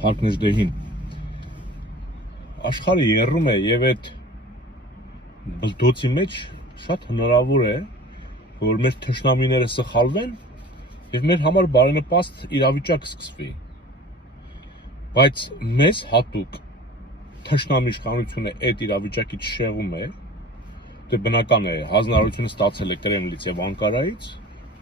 Փարքնեժդեհին աշխարհը երրում է եւ այդ բլդոցի մեջ շատ հնարավոր է որ մեր թշնամիները սխալվեն եւ մեր համար բարենպաստ իրավիճակ սկսվի բայց մեզ հատուկ թշնամի իշխանությունը այդ իրավիճակից շեղում է դե բնական է հանրահարությունը ստացել է Կրեմլից եւ Անկարայից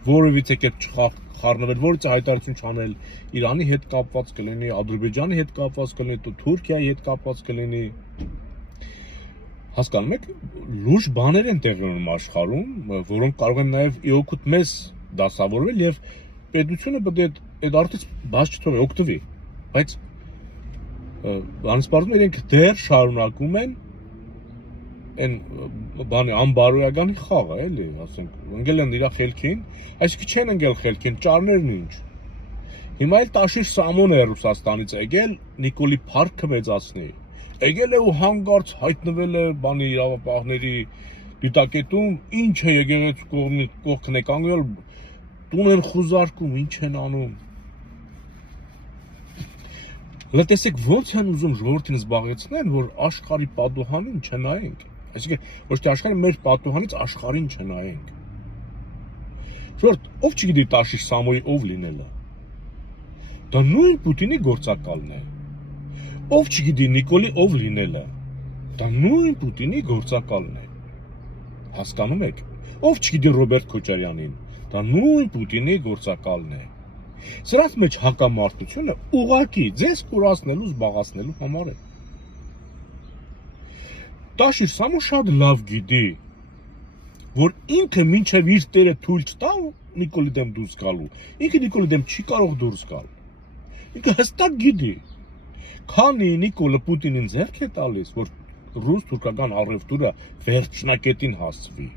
որովհետեւ կերպ չխառնվել որից հայտարարություն չանել Իրանի հետ կապված կլինի, Ադրբեջանի հետ կապված կլինի, Թուրքիայի հետ կապված կլինի։ Հասկանում եք, լուրջ բաներ են տեղի ունենում աշխարհում, որոնք կարող են նաև իօգուտ մեզ դասավորվել եւ պետությունը պետք է այդ արդյոք բաց չթողի, օգտվի։ Բայց անսպասում իրենք դեռ շարունակում են այն բանի անբարոյական խաղը, էլի, ասենք, ընկել են իր խելքին, այսինքն չեն ընկել խելքին, ճարներն ինչ։ Հիմա էլ Տաշիր Սամոնը Ռուսաստանից եկել Նիկոլի Փարքը մեծացնի։ Եկել է ու հանգարց հայտնվել է բանի իրավապահների դիտակետում, ինչ է եկեղեցու կողմի կողքն է կանգնել, տուն են խուզարկում, ինչ են անում։ Լսեք ոնց են ուզում ժողովրդին զբաղեցնեն, որ աշխարհի պատուհանին չնայենք։ Այսինքն ոչ թե աշխարհի մեր պատուհանից աշխարհին չնայենք։ Ժողովուրդ, ով չգիտի Տաշիր Սամոյի ով լինելը։ Դա նույն Պուտինի գործակալն է։ Ով չգիտի Նիկոլի ով լինելը։ Դա նույն Պուտինի գործակալն է։ Հասկանում եք։ Ով չգիտի Ռոբերտ Քոչարյանին։ Դա նույն Պուտինի գործակալն է։ Սրանց մեջ հակամարտությունը ուղղակի ձեզ կուրացնելու զբաղացնելու համար է։ Տաշիր Սամոն շատ լավ գիտի, որ ինքը մինչև իր տերը թույլ չտա Նիկոլի դեմ դուրս գալու, ինքը Նիկոլի դեմ չի կարող դուրս գալ։ Ինքը հստակ գիտի, քանի Նիկոլը Պուտինին ձեռք է տալիս, որ ռուս-թուրքական առևտուրը վերջնակետին հասցվի։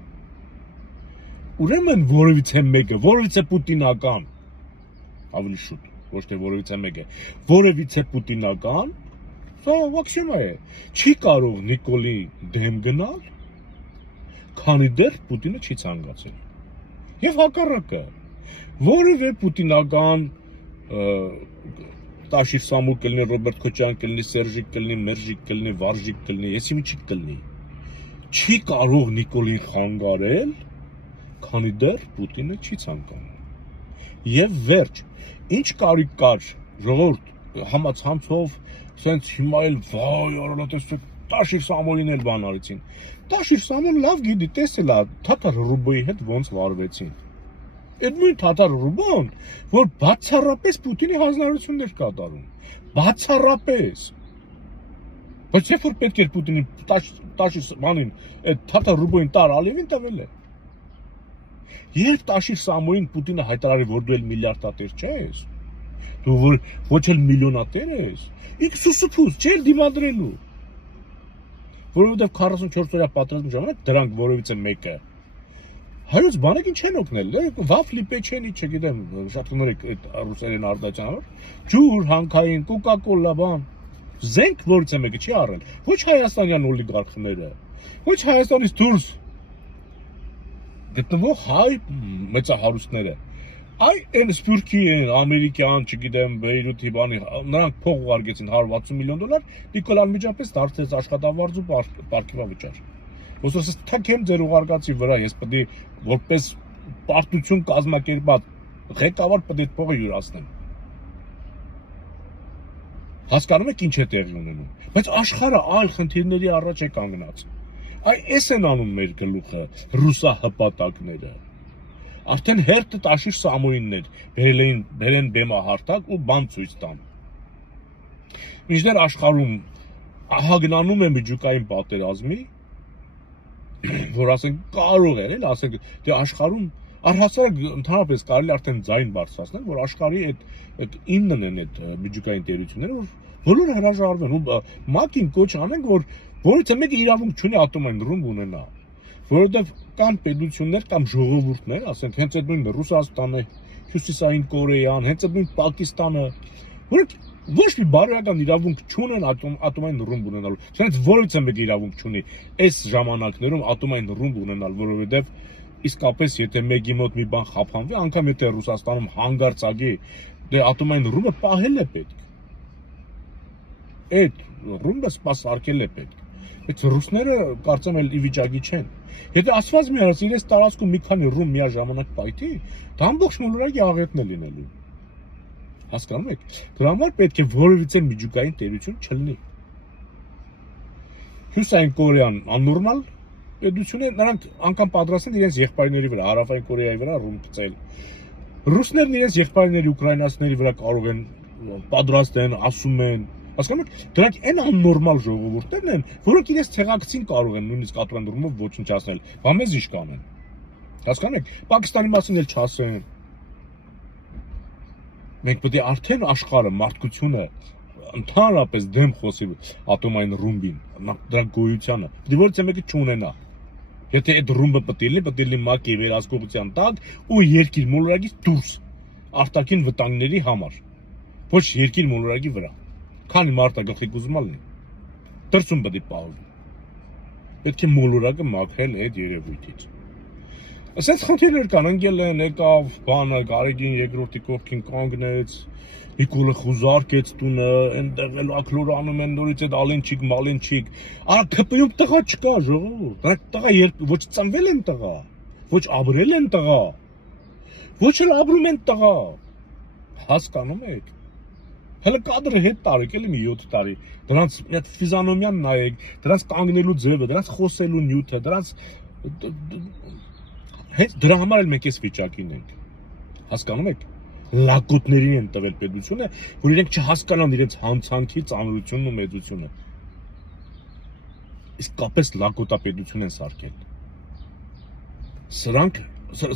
Ուրեմն որևիցե մեկը, որևիցե պուտինական, ավելի շուտ, ոչ թե որևիցե մեկը, որևիցե պուտինական, սա վաքսիմա է, չի կարող Նիկոլի դեմ գնալ, քանի դեռ Պուտինը չի ցանկացել։ Եվ հակառակը, որևէ պուտինական Տաշիր Սամոն կլինի, Ռոբերտ Քոչարյան կլինի, Սերժիկ կլինի, Մերժիկ կլինի, Վարժիկ կլինի, եսիմի չի կլինի, չի կարող Նիկոլին խանգարել, քանի դեռ Պուտինը չի ցանկանում։ Եվ վերջ, ինչ կարիք կար, ժողովուրդ համացանցով, սենց հիմա էլ վայ, արալատեսը Տաշիր Սամոնին էլ բան արեցին։ Տաշիր Սամոն լավ գիտի, տեսել է Թաթար Ռուբոյի հետ ոնց վարվեցին։ Այդ նույն Թաթար Ռուբոն, որ բացառապես Պուտինի հանձնարարություններ կատարում, բացառապես։ Բայց երբ որ պետք էր Պուտինի Տաշիր Սամոնին այդ Թաթար Ռուբոյին տար Ալիևին տվել է։ Երբ Տաշիր Սամոյին Պուտինը հայտարարի, որ դու էլ միլիարդատեր չես, դու որ ոչ էլ միլիոնատեր ես, ինքը սուսուփուց չէր դիմադրելու։ Որովհետև 44 օրյա պատերազմի ժամանակ դրանք որևիցե մեկը հայոց բանակին չեն օգնել, վաֆլի պեչենի, չգիտեմ, շատ կներեք այդ ռուսերեն արտադրության, ջուր, հանքային, կոկա-կոլա, բան, զենք որևիցե մեկը չի առել, ոչ հայաստանյան օլիգարխները, ոչ Հայաստանից դուրս գտնվող հայ մեծահարուստները, այ այն Սփյուռքի են, ամերիկյան, չգիտեմ, Բեյրութի բանի, նրանք փող ուղարկեցին $160 միլիոն, Նիկոլ անմիջապես դարձեց աշխատավարձ ու պարգևավճար։ Ոսոս թքեմ ձեր ուղարկածի վրա, ես պետք է որպես պարտություն կազմակերպած ղեկավար պետք է փողը յուրացնեմ։ Հասկանում եք ինչ է տեղի ունենում, բայց աշխարհը այլ խնդիրների առաջ է կանգնած։ Այ էս են անում մեր գլուխը ռուսահպատակները։ Արդեն հերթը Տաշիր Սամոյինն էր, բերեն բեմահարթակ ու բան ցույց տան։ Մինչդեռ աշխարհում ահագնանում է միջուկային պատերազմի, որ ասենք կարող էր, էլ ասենք, դե աշխարհում առհասարակ ընդհանրապես կարելի արդեն ձայն բարձրացնել, որ աշխարհի այդ 9-ն են այդ միջուկային տերությունները, որ բոլորը հրաժարվեն ու ՄԱԿ-ին կոչ անենք, որ որից մեկը իրավունք չունի ատոմային ռումբ ունենա, որովհետև կամ պետություններ կամ ժողովուրդներ, ասենք հենց այդ նույն Ռուսաստանը, Հյուսիսային Կորեան, հենց այդ նույն Պակիստանը, որոնք ոչ մի բարոյական իրավունք չունեն ատոմային ռումբ ունենալու։ Սրանց որից մեկը իրավունք չունի այս ժամանակներում ատոմային ռումբ ունենալ, որովհետև իսկապես եթե մեկի մոտ մի բան խափանվի, անգամ եթե Ռուսաստանում հանգարցակի, դե ատոմային ռումբը պահել է պետք։ այդ ռումբը սպասարկել է պետք։ Այդ ռուսները կարծեմ էլ ի վիճակի չեն։ Եթե ասված մի արած իրենց տարածքում մի քանի ռում միաժամանակ պայթի, դա ամբողջ մոլորակի աղետն է լինելու։ Հասկանում եք։ Դրա համար պետք է որևիցե միջուկային տերություն չլինի։ Հյուսային Կորեան աննորմալ պետություն է, նրանք անգամ պատրաստ են իրենց եղբայրների վրա, Հարավային Կորեայի վրա ռում գցել։ Ռուսներն իրենց եղբայրների ուկրաինացիների վրա կարող են պատրաստ են, ասում են, հասկանում եք, դրանք այն աննորմալ ժողովուրդներն են, որոնք իրենց ցեղակցին կարող են նույնիսկ ատոմային ռումով ոչնչացնել, բա մեզ ինչ կանեն։ Հասկանում եք, Պակիստանի մասին էլ չասեն։ Մենք պետք է արդեն աշխարհը, մարդկությունը ընդհանրապես դեմ խոսի ատոմային ռումբին, դրա գոյությանը։ Դե որից մեկը չունենա։ Եթե այդ ռումբը պետք է լինի ՄԱԿ-ի վերահսկողության տակ ու երկիր մոլորակից դուրս արտաքին վտանգների համար, ոչ երկիր մոլորակի վրա։ Քանի մարդա գլխի ուզում լինի։ Դրսում պետք է պահվի։ Պետք է մոլորակը մաքրել այդ երևույթից։ Ասած խնդիրներ կան, ընկել են, եկավ, բանը, Գարեգին երկրորդի կողքին կանգնեց, Նիկոլը խուզարկեց տունը, այնտեղ էլ ակլորանում են նորից այդ ալենչիկ, մալենչիկ, արա թպիում տղա չկա, ժողովուրդ, դրանք տղա ոչ ծնվել են տղա, ոչ ապրել են տղա, ոչ էլ ապրում են տղա, հասկանում եք, հələ կադրը հետ տարեք, էլի մի 7 տարի, դրանց մի հատ ֆիզիոնոմիան նայեք, դրանց կանգնելու ձևը, դրանց խոսելու նյութը, դրանց հենց դրա համար էլ մենք այս վիճակին ենք, հասկանում եք, լակոտներին են տվել պետությունը, որ իրենք չհասկանան իրենց հանցանքի ծանրությունն ու մեծությունը, իսկապես լակոտապետություն են սարքել,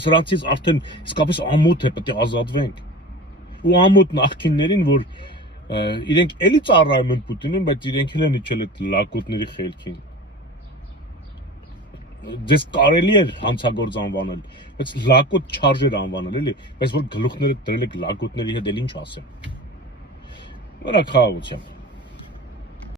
սրանցից արդեն իսկապես ամոթ է պետք է ազատվենք, ու ամոթ նախկիններին, որ իրենք էլի ծառայում են Պուտինին, բայց իրենք էլ են իջել այդ լակոտների խելքին, ձեզ կարելի է հանցագործ անվանել, բայց լակոտ չարժեր անվանել, էլի, բայց որ գլուխները դրել եք լակոտների հետ էլ ինչ ասեմ։ Վրա խաղաղությամբ։